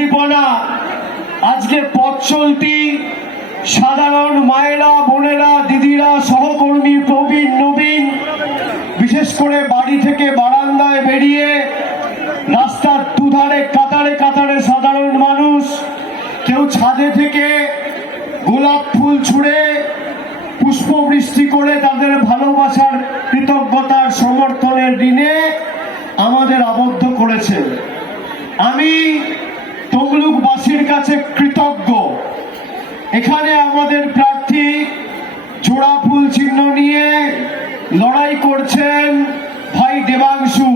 উদ্দীপনা, আজকে পথ চলতি সাধারণ মায়েরা, বোনেরা, দিদিরা, সহকর্মী, প্রবীণ নবীন, বিশেষ করে বাড়ি থেকে বারান্দায় বেরিয়ে রাস্তার দুধারে কাতারে কাতারে সাধারণ মানুষ, কেউ ছাদে থেকে গোলাপ ফুল ছুঁড়ে পুষ্পবৃষ্টি করে তাদের ভালোবাসার, কৃতজ্ঞতার, সমর্থনের ঋণে আমাদের আবদ্ধ করেছে। আমি তমলুকবাসীর কাছে কৃতজ্ঞ। এখানে আমাদের প্রার্থী জোড়া ফুল চিহ্ন নিয়ে লড়াই করছেন ভাই দেবাংশু।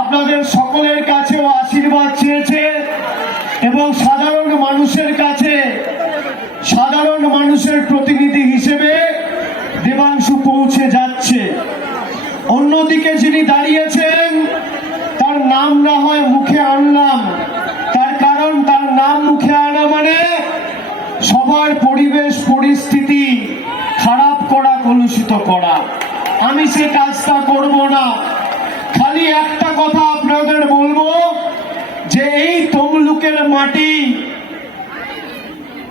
আপনাদের সকলের কাছেও আশীর্বাদ চেয়েছে এবং সাধারণ মানুষের কাছে, সাধারণ মানুষের প্রতিনিধি হিসেবে দেবাংশু পৌঁছে যাচ্ছে। অন্যদিকে যিনি দাঁড়িয়েছেন তার নাম না হয় মুখে আনলাম, তার কারণ তার নাম মুখে আনা মানে সবার পরিবেশ পরিস্থিতি খারাপ করা, কলুষিত করা। আমি সে কাজটা করব না। খালি একটা কথা আপনাদের বলবো যে এই তমলুকের মাটি,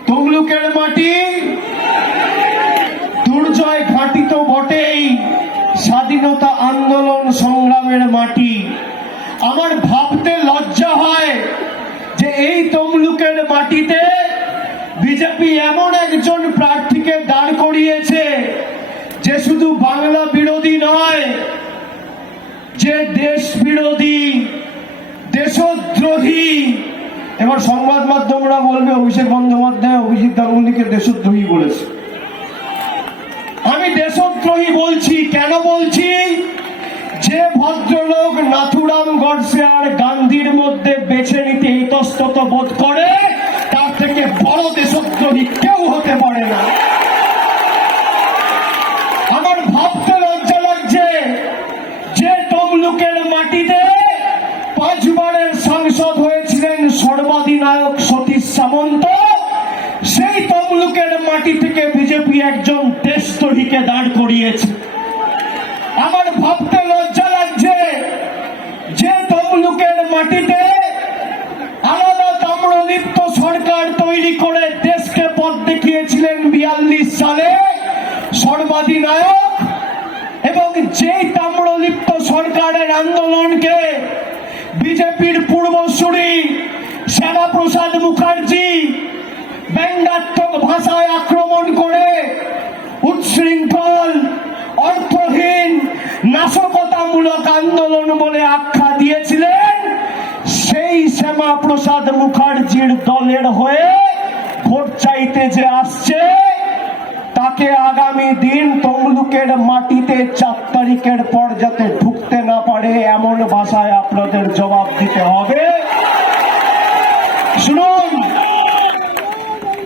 তমলুকের মাটি দুর্জয় ঘাঁটি তো বটেই, স্বাধীনতা আন্দোলন সংগ্রামের মাটি। আমার ভাবতে লজ্জা হয় যে এই তমলুকের মাটিতে বিজেপি এমন একজন প্রার্থীকে দাঁড় করিয়েছে যে শুধু বাংলা বিরোধী নয়, যে দেশ বিরোধী, দেশদ্রোহী। এবার সংবাদ মাধ্যমরা বলবে অভিষেক বন্দ্যোপাধ্যায় অভিজিৎ গাঙ্গুলিকে দেশদ্রোহী বলেছে। আমি দেশদ্রোহী বলছি, কেন বলছি? যে ভদ্রলোক নাথুরাম গডসে আর গান্ধীর মধ্যে বেছে নিতে ইতস্তত বোধ করে, তার থেকে বড় দেশদ্রোহী কেউ হতে পারে না। আমার ভাবতে লজ্জা লাগছে যে তমলুকের মাটিতে 5 বারের সাংসদ হয়েছিলেন সর্বাধিনায়ক সতীশ সামন্ত, সেই তমলুকের মাটি থেকে বিজেপি একজন দেশদ্রোহীকে দাঁড় করিয়েছে। আমার ভাবতে লজ্জা লাগছে যে তমলুকের মাটিতে আলাদা তাম্রলিপ্ত সরকার তৈরি করে দেশকে পথ দেখিয়েছিলেন 42 সালে সর্বাধিনায়ক, এবং যেই তাম্রলিপ্ত সরকারের আন্দোলনকে বিজেপির পূর্বসূরি শ্যামাপ্রসাদ মুখার্জি ব্যঙ্গাত্মক ভাষায় আক্রমণ করে উচ্ছৃঙ্খল, অর্থহীন, নাশকতামূলক আন্দোলন বলে আখ্যা দিয়েছিলেন, সেই শ্যামাপ্রসাদ মুখার্জির দলের হয়ে ভোট চাইতে যে আসছে, তাকে আগামী দিন তমলুকের মাটিতে 4 তারিখের পর যাতে ঢুকতে না পারে এমন ভাষায় আপনাদের জবাব দিতে হবে। শুনুন।